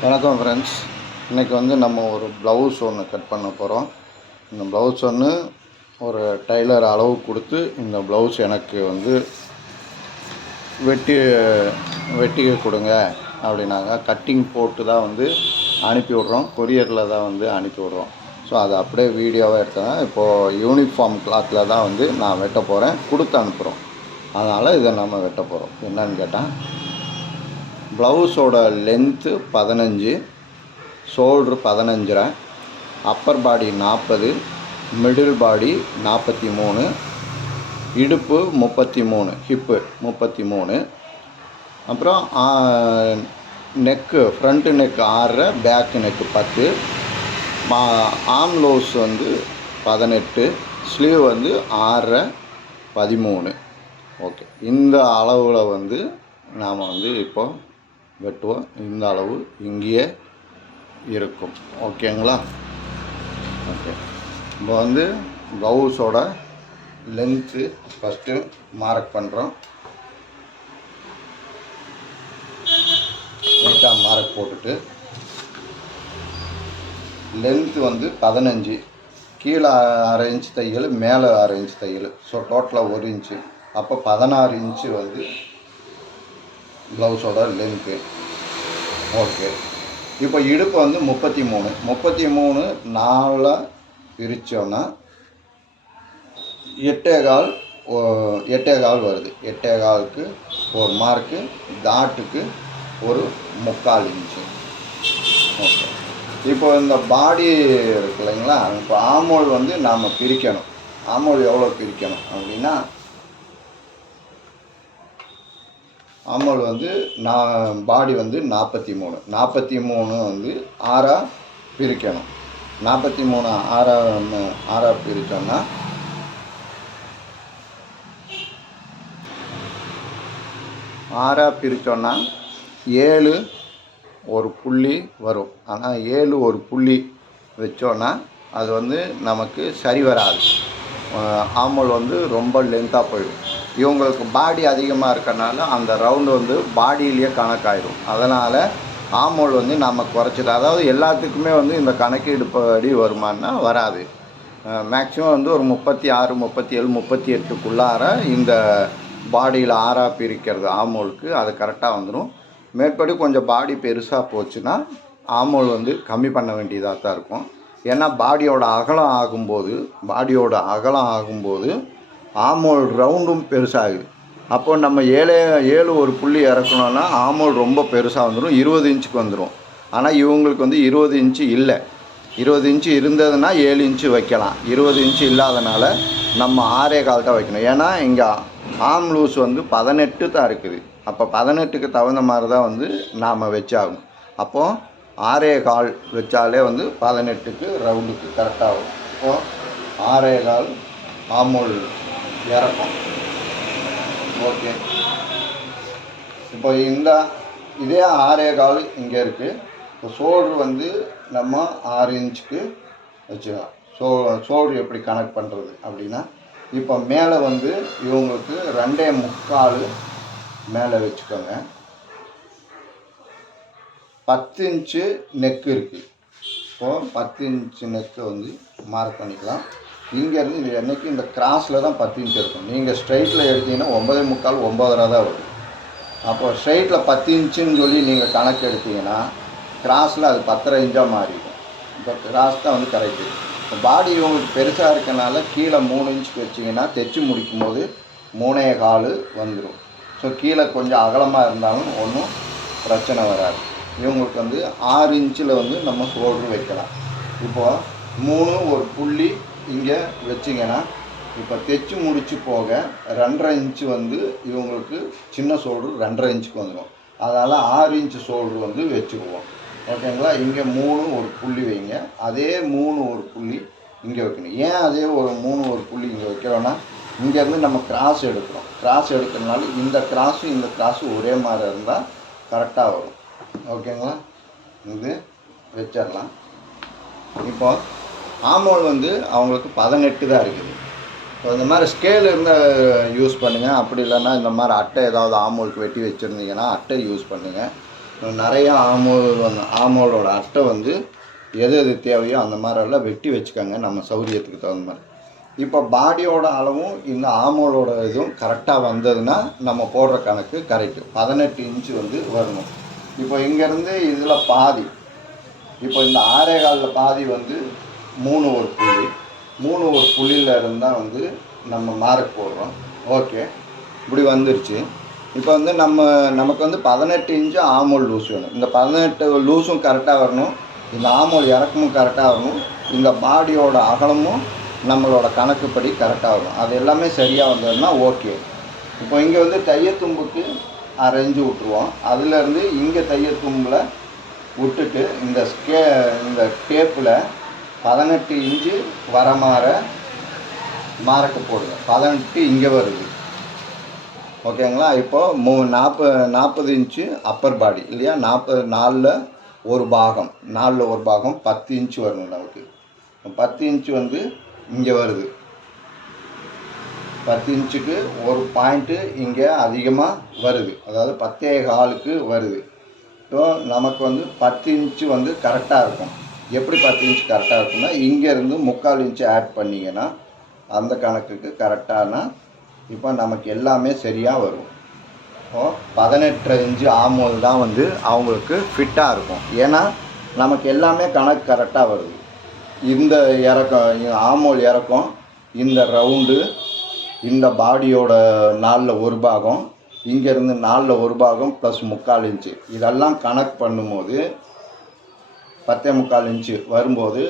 வணக்கம் ஃப்ரெண்ட்ஸ் இன்றைக்கி வந்து நம்ம ஒரு ப்ளவுஸ் ஒன்று கட் பண்ண போகிறோம் இந்த ப்ளவுஸ் ஒன்று ஒரு டைலர் அளவு கொடுத்து இந்த ப்ளவுஸ் எனக்கு வந்து வெட்டி வெட்டி கொடுங்க அப்படின்னாங்க. கட்டிங் போட்டு தான் வந்து அனுப்பி விட்றோம். கொரியரில் தான் வந்து அனுப்பி விட்றோம். ஸோ அதை அப்படியே வீடியோவாக எடுத்தேன் இப்போது யூனிஃபார்ம் கிளாத்தில் தான் வந்து நான் வெட்ட போகிறேன் கொடுத்து அனுப்புகிறோம் அதனால் இதை நம்ம வெட்ட போகிறோம் என்னன்னு கேட்டால் ப்ளவுஸோட லென்த்து பதினஞ்சு ஷோல்ட்ரு பதினஞ்சரை அப்பர் பாடி நாற்பது மிடில் பாடி நாற்பத்தி மூணு இடுப்பு முப்பத்தி மூணு ஹிப்பு முப்பத்தி மூணு அப்புறம் நெக்கு ஃப்ரண்ட்டு நெக்கு ஆறரை பேக்கு நெக்கு பத்து மா ஆம் லோஸ் வந்து பதினெட்டு ஸ்லீவ் வந்து ஆறரை பதிமூணு. ஓகே. இந்த அளவில் வந்து நாம் வந்து இப்போ வெட்டுவோம் இந்த அளவு இங்கேயே இருக்கும். ஓகேங்களா? ஓகே. இப்போ வந்து ப்ளவுஸோட லென்த்து ஃபஸ்ட்டு மார்க் பண்ணுறோம் நீட்டாக மார்க் போட்டுட்டு லென்த்து வந்து பதினஞ்சு கீழே அரை இன்ச் தையல் மேலே அரை இன்ச் தையல். ஸோ டோட்டலாக ஒரு இன்ச்சு அப்போ பதினாறு இன்ச்சு வந்து ப்ளவுஸோட லென்த்து ஓகே இப்போ இடுப்பு வந்து முப்பத்தி மூணு முப்பத்தி மூணு நாலாக பிரித்தோன்னா எட்டே கால் ஓ- எட்டே கால் வருது. எட்டே காலுக்கு ஒரு மார்க்கு தாட்டுக்கு ஒரு முக்கால் இன்ச்சு ஓகே இப்போ இந்த பாடி இருக்கு இல்லைங்களா? இப்போ ஆமோல் வந்து நாம் பிரிக்கணும். ஆமோல் எவ்வளோ பிரிக்கணும் அப்படின்னா ஆமல் வந்து நான் பாடி வந்து நாற்பத்தி மூணு நாற்பத்தி மூணு வந்து ஆறாக பிரிக்கணும். நாற்பத்தி மூணு ஆறாக ஆறாக பிரித்தோம்னா ஆறாக பிரித்தோம்னா ஏழு ஒரு புள்ளி வரும். ஆனால் ஏழு ஒரு புள்ளி வச்சோன்னா அது வந்து நமக்கு சரி வராது. ஆமல் வந்து ரொம்ப லென்த்தாக போயிடும். இவங்களுக்கு பாடி அதிகமாக இருக்கனால அந்த ரவுண்டு வந்து பாடியிலேயே கணக்காயிடும் அதனால் ஆமோல் வந்து நம்ம குறைச்சிடும் அதாவது எல்லாத்துக்குமே வந்து இந்த கணக்கீடு படி வருமானா வராது. மேக்ஸிமம் வந்து ஒரு முப்பத்தி ஆறு முப்பத்தி ஏழு முப்பத்தி எட்டுக்குள்ளார இந்த பாடியில் ஆறாக பிரிக்கிறது ஆமோலுக்கு அது கரெக்டாக வந்துடும் மேற்படி கொஞ்சம் பாடி பெருசாக போச்சுன்னா ஆமோல் வந்து கம்மி பண்ண வேண்டியதாக தான் இருக்கும். ஏன்னா பாடியோட அகலம் ஆகும்போது பாடியோட அகலம் ஆகும்போது ஆமோல் ரவுண்டும் பெருசாகுது. அப்போ நம்ம ஏழே ஏழு ஒரு புள்ளி இறக்கணும்னா ஆமோல் ரொம்ப பெருசாக வந்துடும் இருபது இன்ச்சுக்கு வந்துடும் ஆனால் இவங்களுக்கு வந்து இருபது இன்ச்சு இல்லை. இருபது இன்ச்சு இருந்ததுன்னா ஏழு இன்ச்சு வைக்கலாம். இருபது இன்ச்சு இல்லாதனால நம்ம ஆறே கால் தான் வைக்கணும். ஏன்னா இங்கே ஆம் லூஸ் வந்து பதினெட்டு தான் இருக்குது. அப்போ பதினெட்டுக்கு தகுந்த மாதிரி தான் வந்து நாம் வச்சாகணும். அப்போது ஆறே கால் வச்சாலே வந்து பதினெட்டுக்கு ரவுண்டுக்கு கரெக்டாகும் இப்போது ஆறே கால் ஆமூல் இறக்கும். ஓகே. இப்போ இந்த இதே ஆறே கால் இங்கே இருக்குது இப்போ ஷோல்ட்ரு வந்து நம்ம ஆறு இன்ச்சுக்கு வச்சுக்கலாம். சோ ஷோல்ட்ரு எப்படி கனெக்ட் பண்ணுறது அப்படின்னா இப்போ மேலே வந்து இவங்களுக்கு ரெண்டே முக்கால் மேலே வச்சுக்கோங்க. பத்து இன்ச்சு நெக்கு இருக்குது ஸோ பத்து இன்ச்சு நெக்கை வந்து மார்க் பண்ணிக்கலாம். இங்கேருந்து இது என்றைக்கும் இந்த கிராஸில் தான் பத்து இன்ச் இருக்கும். நீங்கள் ஸ்ட்ரைட்டில் எடுத்தீங்கன்னா ஒன்பதே முக்கால் ஒம்பதரை தான் வரும். அப்போ ஸ்ட்ரைட்டில் பத்து இன்ச்சுன்னு சொல்லி நீங்கள் கணக்கு எடுத்தீங்கன்னா கிராஸில் அது பத்தரை இன்ச்சாக மாறிடும். இப்போ கிராஸ் தான் வந்து கரெக்டு இப்போ பாடி உங்களுக்கு பெருசாக இருக்கனால கீழே மூணு இன்ச்சுக்கு வச்சிங்கன்னா தைச்சி முடிக்கும் போது மூணே கால் வந்துடும் ஸோ கீழே கொஞ்சம் அகலமாக இருந்தாலும் ஒன்றும் பிரச்சனை வராது. இவங்களுக்கு வந்து ஆறு இன்ச்சில் வந்து நம்ம ஷோல்ட்ரு வைக்கலாம். இப்போது மூணு ஒரு புள்ளி இங்கே வச்சிங்கன்னா இப்போ தைச்சு முடித்து போக ரெண்டரை இன்ச்சு வந்து இவங்களுக்கு சின்ன சோல்ட்ரு ரெண்டரை இன்ச்சுக்கு வந்துடும் அதனால் ஆறு இன்ச்சு சோல்ட்ரு வந்து வச்சுக்குவோம். ஓகேங்களா இங்கே மூணு ஒரு புள்ளி வைங்க. அதே மூணு ஒரு புள்ளி இங்கே வைக்கணும். ஏன் அதே ஒரு மூணு ஒரு புள்ளி இங்கே வைக்கிறோன்னா இங்கேருந்து நம்ம கிராஸ் எடுக்கிறோம். கிராஸ் எடுக்கிறதுனால இந்த கிராஸும் இந்த கிராஸும் ஒரே மாதிரி இருந்தால் கரெக்டாக வரும். ஓகேங்களா இது வச்சிடலாம். இப்போ ஆமோல் வந்து அவங்களுக்கு பதினெட்டு தான் இருக்குது. ஸோ இந்த மாதிரி ஸ்கேல் இருந்தால் யூஸ் பண்ணுங்கள் அப்படி இல்லைன்னா இந்த மாதிரி அட்டை ஏதாவது ஆமோலுக்கு வெட்டி வச்சுருந்தீங்கன்னா அட்டை யூஸ் பண்ணுங்கள் நிறைய ஆமோல் வந்து ஆமோலோட அட்டை வந்து எது எது தேவையோ அந்த மாதிரியெல்லாம் வெட்டி வச்சுக்கோங்க நம்ம சௌரியத்துக்கு தகுந்த மாதிரி. இப்போ பாடியோட அளவும் இந்த ஆமோலோட இதுவும் கரெக்டாக வந்ததுன்னா நம்ம போடுற கணக்கு கரெக்டு பதினெட்டு இன்ச்சு வந்து வரணும். இப்போ இங்கேருந்து இதில் பாதி இப்போ இந்த ஆரே காலில் பாதி வந்து மூணு ஒரு புள்ளி. மூணு ஒரு புள்ளியில் இருந்தால் வந்து நம்ம மார்க் போடுறோம். ஓகே இப்படி வந்துருச்சு. இப்போ வந்து நம்ம நமக்கு வந்து பதினெட்டு இன்ச்சு ஆமோல் லூஸ் வேணும். இந்த பதினெட்டு லூஸும் கரெக்டாக வரணும். இந்த ஆமோல் இறக்கமும் கரெக்டாக வரணும். இந்த பாடியோட அகலமும் நம்மளோட கணக்குப்படி கரெக்டாக வரும் அது எல்லாமே சரியாக வந்ததுன்னா ஓகே இப்போ இங்கே வந்து தையத்தும்புக்கு அரைஞ்சு விட்ருவோம் அதுலேருந்து இங்கே தையத்தும்பில் விட்டுட்டு இந்த ஸ்கே இந்த டேப்பில் பதினெட்டு இன்ச்சு வர மாற மாரக்கு போடுங்க. பதினெட்டு இங்கே வருது. ஓகேங்களா? இப்போது மூ நாற்பது நாற்பது இன்ச்சு அப்பர் பாடி இல்லையா? நாற்பது நாலில் ஒரு பாகம். நாலில் ஒரு பாகம் பத்து இன்ச்சு வருங்க நமக்கு. பத்து இன்ச்சு வந்து இங்கே வருது. பத்து இன்ச்சுக்கு ஒரு பாயிண்ட்டு இங்கே அதிகமாக வருது. அதாவது பத்தே காலுக்கு வருது. ஸோ நமக்கு வந்து பத்து இன்ச்சு வந்து கரெக்டாக இருக்கும். எப்படி பத்து இன்ச் கரெக்டாக இருக்கும்னா இங்கேருந்து முக்கால் இன்ச்சு ஆட் பண்ணிங்கன்னா அந்த கணக்குக்கு கரெக்டானா இப்போ நமக்கு எல்லாமே சரியாக வரும். இப்போ பதினெட்டு இன்ச்சு ஆமோல் தான் வந்து அவங்களுக்கு ஃபிட்டாக இருக்கும். ஏன்னா நமக்கு எல்லாமே கணக்கு கரெக்டாக வருது. இந்த இறக்கம் ஆமோல் இறக்கம் இந்த ரவுண்டு இந்த பாடியோட நாலில் ஒரு பாகம் இங்கேருந்து நாலில் ஒரு பாகம் ப்ளஸ் முக்கால் இன்ச்சு இதெல்லாம் கணக்கு பண்ணும்போது பத்தே முக்கால் இன்ச்சு வரும்போது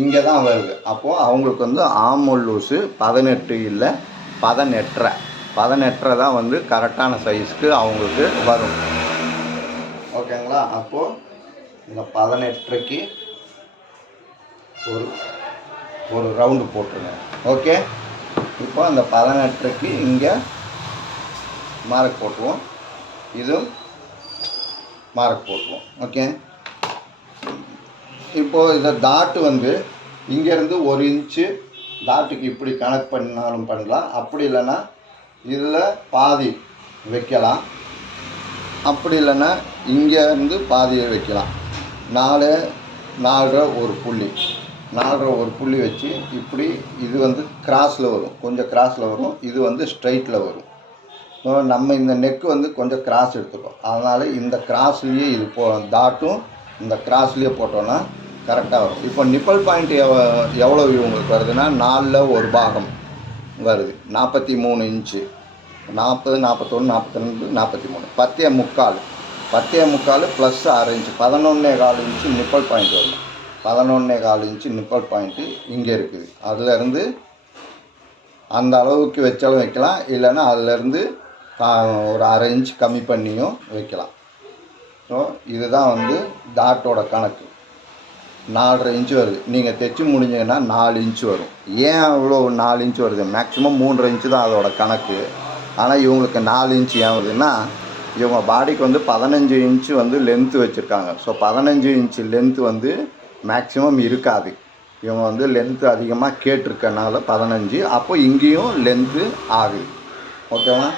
இங்கே தான் வருது. அப்போது அவங்களுக்கு வந்து ஆமோல் லூஸு பதினெட்டு இல்லை பதினெட்டரை. பதினெட்டரை தான் வந்து கரெக்டான சைஸ்க்கு அவங்களுக்கு வரும். ஓகேங்களா? அப்போது இந்த பதினெட்டரைக்கு ஒரு ஒரு ரவுண்டு போட்டுருங்க. ஓகே? இப்போ அந்த பதினெட்டரைக்கு இங்கே மார்க் போட்டுருவோம். இதுவும் மார்க் போட்டுருவோம். ஓகே? இப்போது இந்த தாட்டு வந்து இங்கேருந்து ஒரு இன்ச்சு தாட்டுக்கு இப்படி கணக்கு பண்ணாலும் பண்ணலாம். அப்படி இல்லைன்னா இதில் பாதி வைக்கலாம். அப்படி இல்லைன்னா இங்கேருந்து பாதியை வைக்கலாம். நாலு நாலரை ஒரு புள்ளி. நாலரை ஒரு புள்ளி வச்சு இப்படி இது வந்து கிராஸில் வரும். கொஞ்சம் கிராஸில் வரும். இது வந்து ஸ்ட்ரைட்டில் வரும். நம்ம இந்த நெக்கு வந்து கொஞ்சம் கிராஸ் எடுத்துக்கோம் அதனால் இந்த கிராஸ்லேயே இது போ தாட்டும் இந்த கிராஸ்லேயே போட்டோன்னா கரெக்டாக வரும். இப்போ நிப்பல் பாயிண்ட் எவ எவ்வளோ உங்களுக்கு வருதுன்னா நாலில் ஒரு பாகம் வருது. நாற்பத்தி மூணு இன்ச்சு நாற்பது நாற்பத்தொன்று நாற்பத்தி ரெண்டு நாற்பத்தி மூணு. பத்தே முக்கால். பத்தே முக்கால் ப்ளஸ் அரை இன்ச்சு பதினொன்னே கால் இன்ச்சு நிப்பல் பாயிண்ட் வரும். பதினொன்னே கால் இன்ச்சு நிப்பல் பாயிண்ட்டு இங்கே இருக்குது. அதுலேருந்து அந்த அளவுக்கு வச்சாலும் வைக்கலாம். இல்லைன்னா அதுலேருந்து ஒரு அரை இன்ச் கம்மி பண்ணியும் வைக்கலாம். ஸோ இதுதான் வந்து டாட்டோட கணக்கு. நாலரை இன்ச்சு வருது. நீங்கள் தைச்சி முடிஞ்சீங்கன்னா நாலு இன்ச்சு வரும். ஏன் அவ்வளோ நாலு இன்ச்சு வருது? மேக்ஸிமம் மூன்றரை இன்ச்சு தான் அதோட கணக்கு. ஆனால் இவங்களுக்கு நாலு இன்ச்சு ஏன் வருதுன்னா இவங்க பாடிக்கு வந்து பதினஞ்சு இன்ச்சு வந்து லென்த்து வச்சுருக்காங்க. ஸோ பதினஞ்சு இன்ச்சு லென்த்து வந்து மேக்ஸிமம் இருக்காது. இவங்க வந்து லென்த்து அதிகமாக கேட்டிருக்கனால பதினஞ்சு. அப்போ இங்கேயும் லென்த்து ஆகுது. ஓகேவா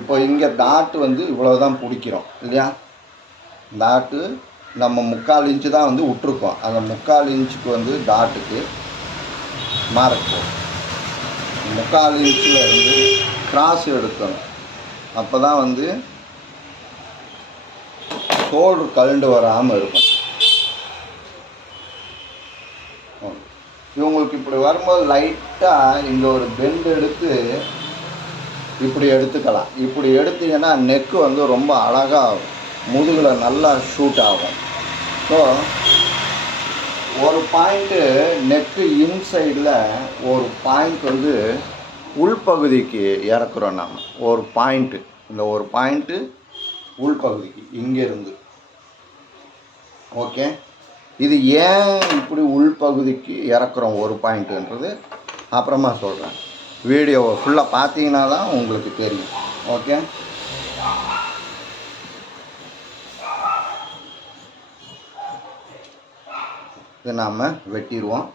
இப்போ இங்கே டாட்டு வந்து இவ்வளோ தான் பிடிக்கிறோம். இல்லையா? டாட்டு நம்ம முக்கால் இன்ச்சு தான் வந்து விட்ருக்கோம் அந்த முக்கால் இன்ச்சுக்கு வந்து டாட்டுக்கு மார்க் முக்கால் இன்ச்சில் இருந்து கிராஸ் எடுக்கணும். அப்போ தான் வந்து சோல்ட்ரு கழுண்டு வராமல் இருக்கும். இவங்களுக்கு இப்படி வரும்போது லைட்டாக இங்கே ஒரு பெண்ட் எடுத்து இப்படி எடுத்துக்கலாம். இப்படி எடுத்தீங்கன்னா நெக்கு வந்து ரொம்ப அழகாக முதுகில் நல்லா ஷூட் ஆகும். ஸோ ஒரு பாயிண்ட்டு நெக்கு இன்சைடில் ஒரு பாயிண்ட் வந்து உள்பகுதிக்கு இறக்குறோம் நாம். ஒரு பாயிண்ட்டு இந்த ஒரு பாயிண்ட்டு உள்பகுதிக்கு இங்கேருந்து. ஓகே இது ஏன் இப்படி உள்பகுதிக்கு இறக்குறோம் ஒரு பாயிண்ட்டுன்றது அப்புறமா சொல்கிறேன் வீடியோவை ஃபுல்லாக பார்த்தீங்கன்னா தான் உங்களுக்கு தெரியும். ஓகே இது நாம் வெட்டிடுவோம்.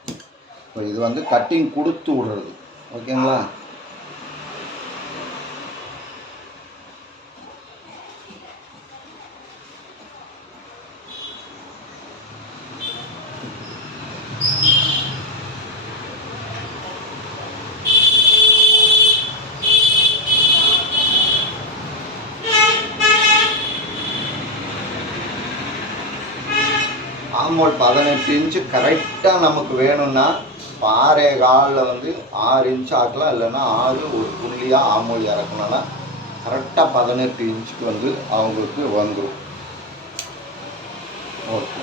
இப்போ இது வந்து கட்டிங் கொடுத்து விடுறது. ஓகேங்களா? ஆமோல் பதினெட்டு இன்ச்சு கரெக்டாக நமக்கு வேணும்னா பாறை காலில் வந்து ஆறு இன்ச்சு ஆக்கலாம் இல்லைன்னா ஆறு ஒரு புள்ளியாக ஆமோல் இறக்கணும்னா கரெக்டாக பதினெட்டு இன்ச்சுக்கு வந்து அவங்களுக்கு வந்துடும் ஓகே.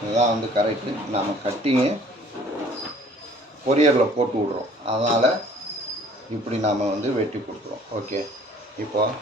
இதுதான் வந்து கரெக்டு நம்ம கட்டிங்கு கொரியரில் போட்டு விட்றோம். அதனால் இப்படி நாம் வந்து வெட்டி கொடுத்துருவோம். ஓகே இப்போது